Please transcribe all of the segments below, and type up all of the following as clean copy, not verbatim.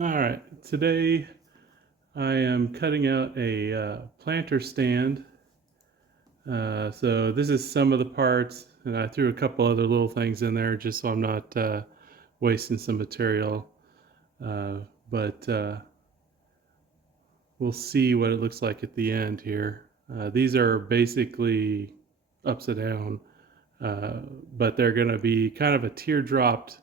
Alright, today I am cutting out a planter stand. So this is some of the parts, and I threw a couple other little things in there just so I'm not wasting some material. But we'll see what it looks like at the end here. These are basically upside down, but they're going to be kind of a teardropped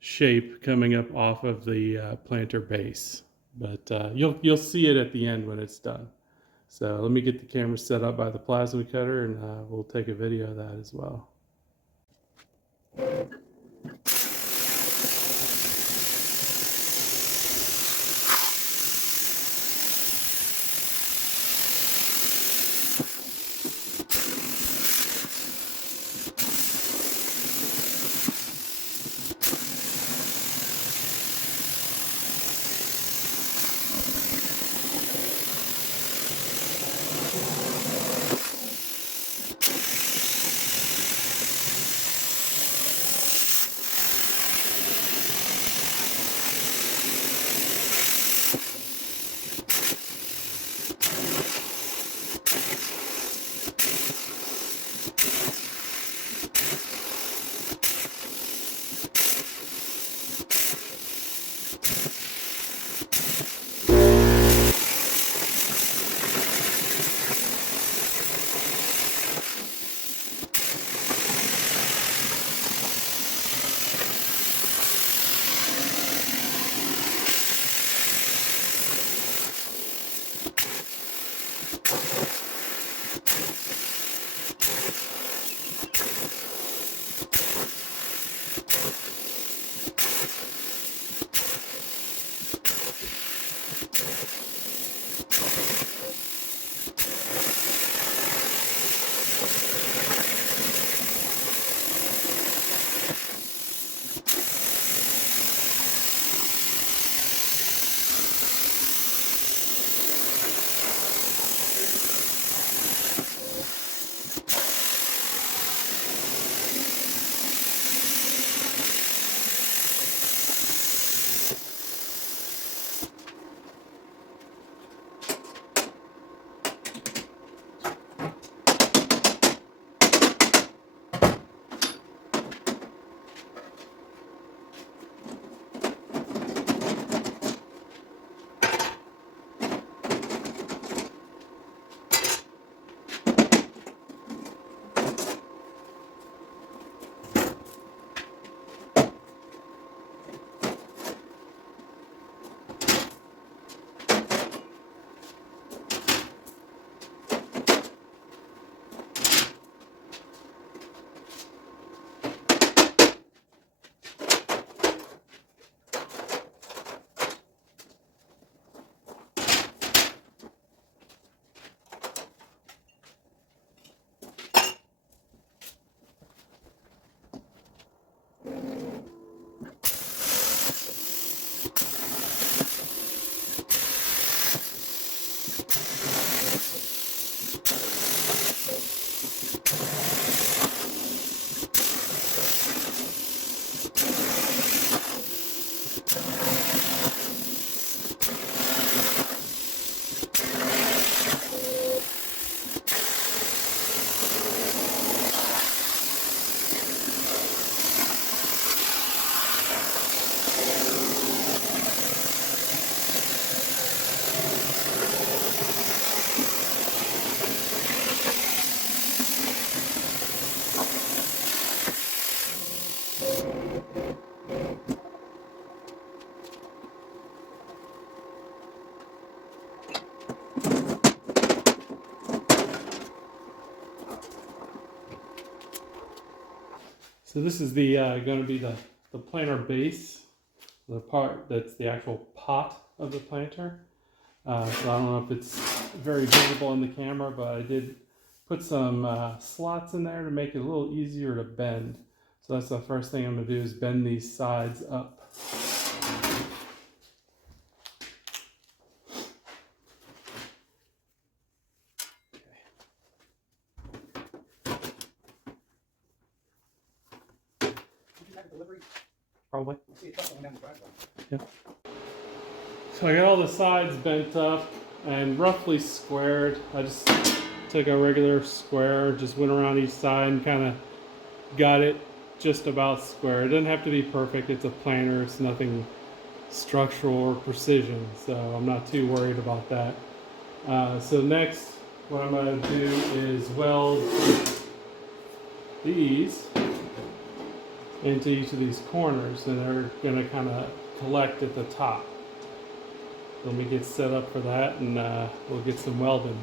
shape coming up off of the planter base. But you'll see it at the end when it's done. So let me get the camera set up by the plasma cutter, and we'll take a video of that as well. So this is the going to be the planter base, the part that's the actual pot of the planter. So I don't know if it's very visible in the camera, but I did put some slots in there to make it a little easier to bend. So that's the first thing I'm going to do, is bend these sides up. Probably. Yeah. So I got all the sides bent up and roughly squared. I just took a regular square, just went around each side and kind of got it just about square. It doesn't have to be perfect. It's a planer. It's nothing structural or precision, so I'm not too worried about that. So next, what I'm going to do is weld these into each of these corners, and they're going to kind of collect at the top. Let me get set up for that, and we'll get some welding.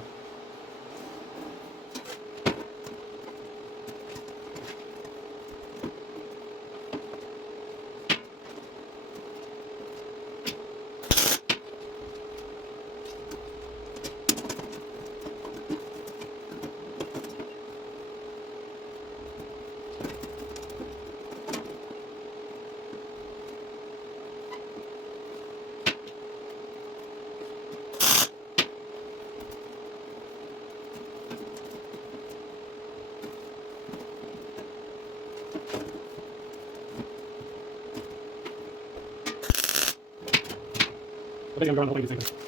I think I'm drawing the whole thing the same thing.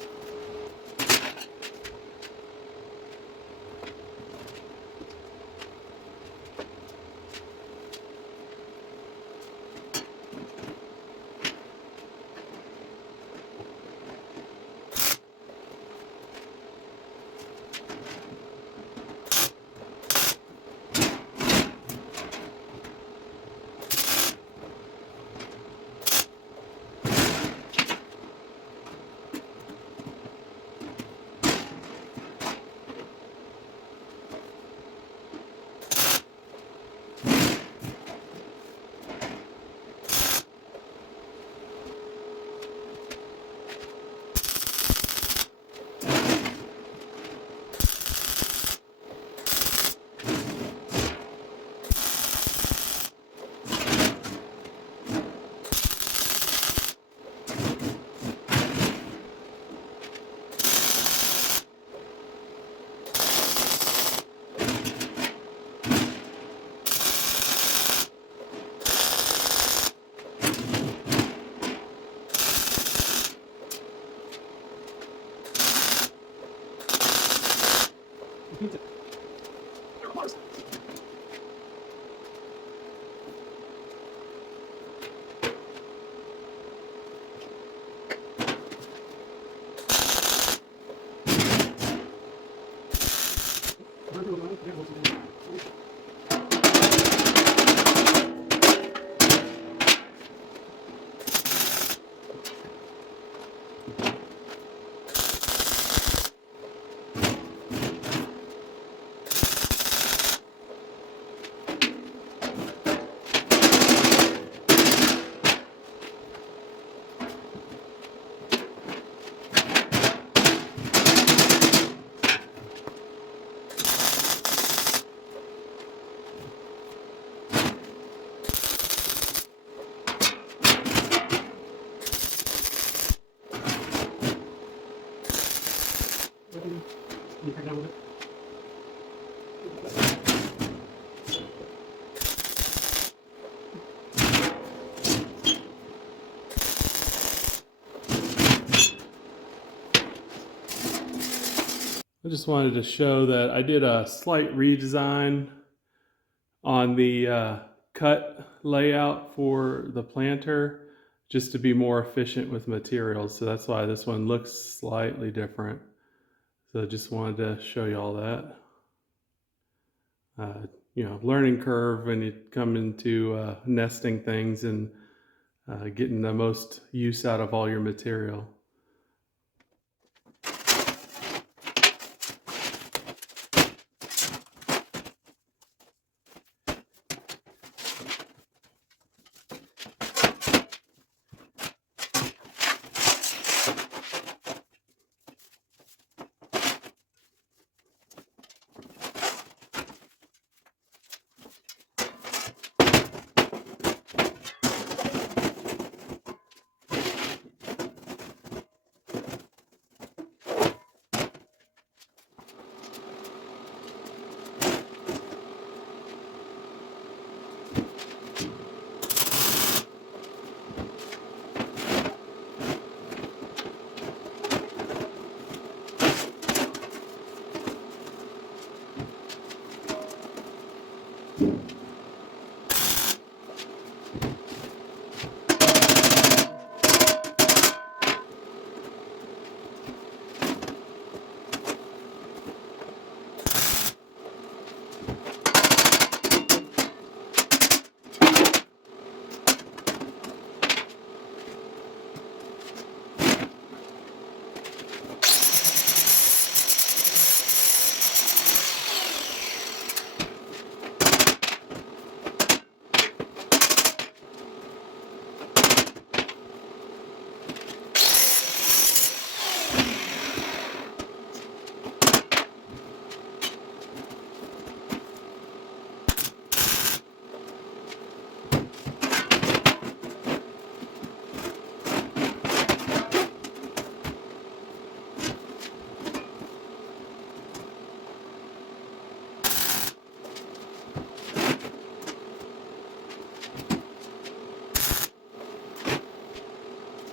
I just wanted to show that I did a slight redesign on the cut layout for the planter just to be more efficient with materials. So that's why this one looks slightly different. So I just wanted to show you all that. You know, learning curve when you come into nesting things and getting the most use out of all your material.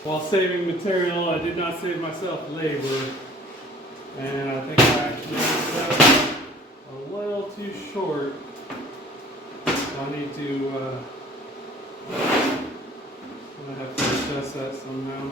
While saving material, I did not save myself labor, and I think I actually ended up a little too short. So I need to, I have to adjust that somehow.